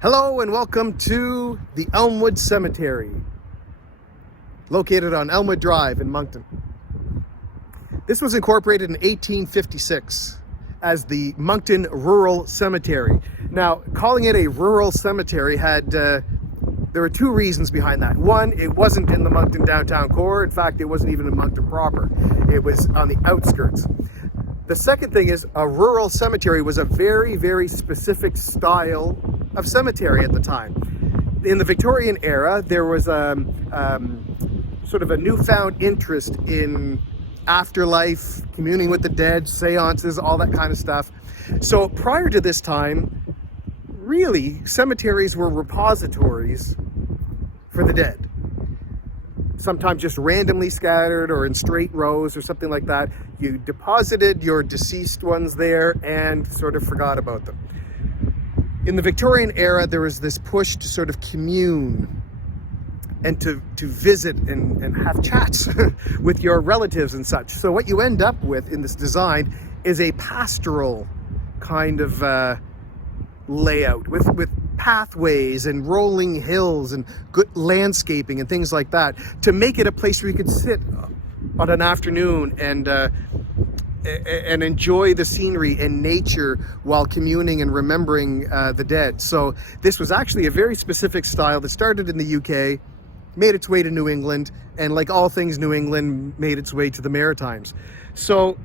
Hello and welcome to the Elmwood Cemetery, located on Elmwood Drive in Moncton. This was incorporated in 1856 as the Moncton Rural Cemetery. Now, calling it a rural cemetery there were two reasons behind that. One, it wasn't in the Moncton downtown core. In fact, it wasn't even in Moncton proper. It was on the outskirts. The second thing is a rural cemetery was a very, very specific style of cemetery at the time. In the Victorian era, there was sort of a newfound interest in afterlife, communing with the dead, seances, all that kind of stuff. So prior to this time, really, cemeteries were repositories for the dead. Sometimes just randomly scattered or in straight rows or something like that. You deposited your deceased ones there and sort of forgot about them. In the Victorian era, there was this push to sort of commune and to visit and have chats with your relatives and such. So what you end up with in this design is a pastoral kind of layout with pathways and rolling hills and good landscaping and things like that to make it a place where you could sit on an afternoon and enjoy the scenery and nature while communing and remembering the dead. So this was actually a very specific style that started in the UK, made its way to New England, and like all things New England, made its way to the Maritimes. So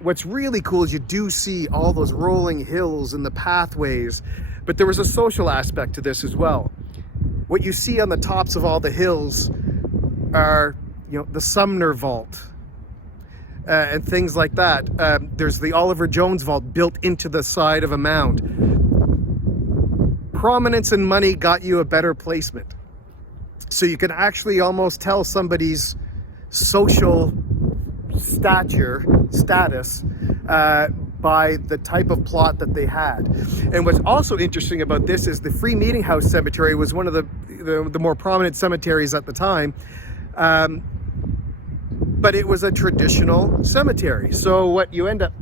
what's really cool is you do see all those rolling hills and the pathways, but there was a social aspect to this as well. What you see on the tops of all the hills are, the Sumner Vault and things like that. There's the Oliver Jones Vault built into the side of a mound. Prominence and money got you a better placement. So you can actually almost tell somebody's social status by the type of plot that they had. And what's also interesting about this is the Free Meeting House Cemetery was one of the more prominent cemeteries at the time, but it was a traditional cemetery. So what you end up,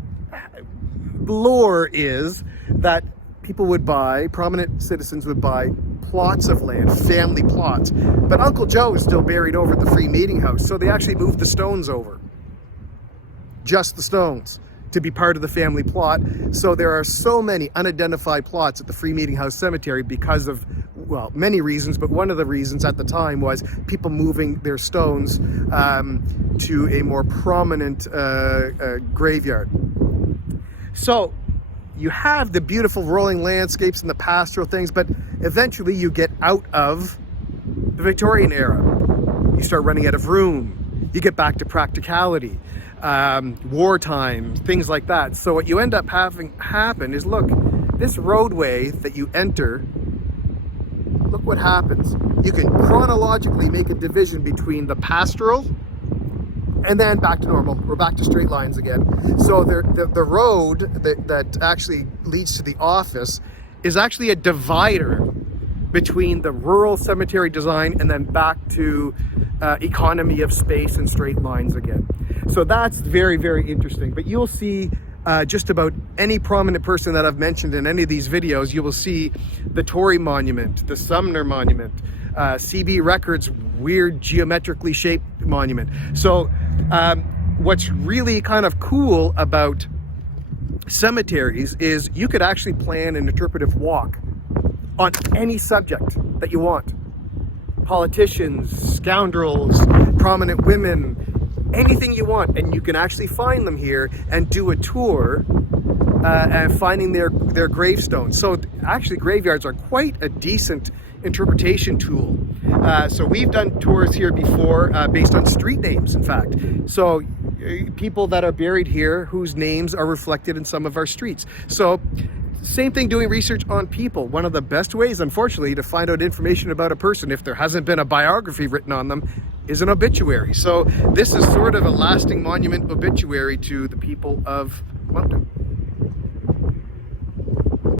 lore is that people would buy, prominent citizens would buy plots of land, family plots, but Uncle Joe is still buried over at the Free Meeting House, so they actually moved the stones over, just the stones, to be part of the family plot. So there are so many unidentified plots at the Free Meeting House Cemetery because of, well, many reasons, but one of the reasons at the time was people moving their stones to a more prominent graveyard. So you have the beautiful rolling landscapes and the pastoral things, but eventually you get out of the Victorian era. You start running out of room. You get back to practicality, wartime, things like that. So what you end up having happen is, look, this roadway that you enter, look what happens. You can chronologically make a division between the pastoral and then back to normal. We're back to straight lines again. So the road that actually leads to the office is actually a divider between the rural cemetery design and then back to economy of space and straight lines again. So that's very, very interesting. But you'll see just about any prominent person that I've mentioned in any of these videos, you will see the Tory Monument, the Sumner Monument, CB Records weird geometrically shaped monument. So what's really kind of cool about cemeteries is you could actually plan an interpretive walk on any subject that you want. Politicians, scoundrels, prominent women, anything you want, and you can actually find them here and do a tour and finding their gravestones. So actually graveyards are quite a decent interpretation tool. So we've done tours here before based on street names, in fact. So people that are buried here whose names are reflected in some of our streets. So same thing doing research on people. One of the best ways, unfortunately, to find out information about a person, if there hasn't been a biography written on them, is an obituary. So this is sort of a lasting monument obituary to the people of Moncton.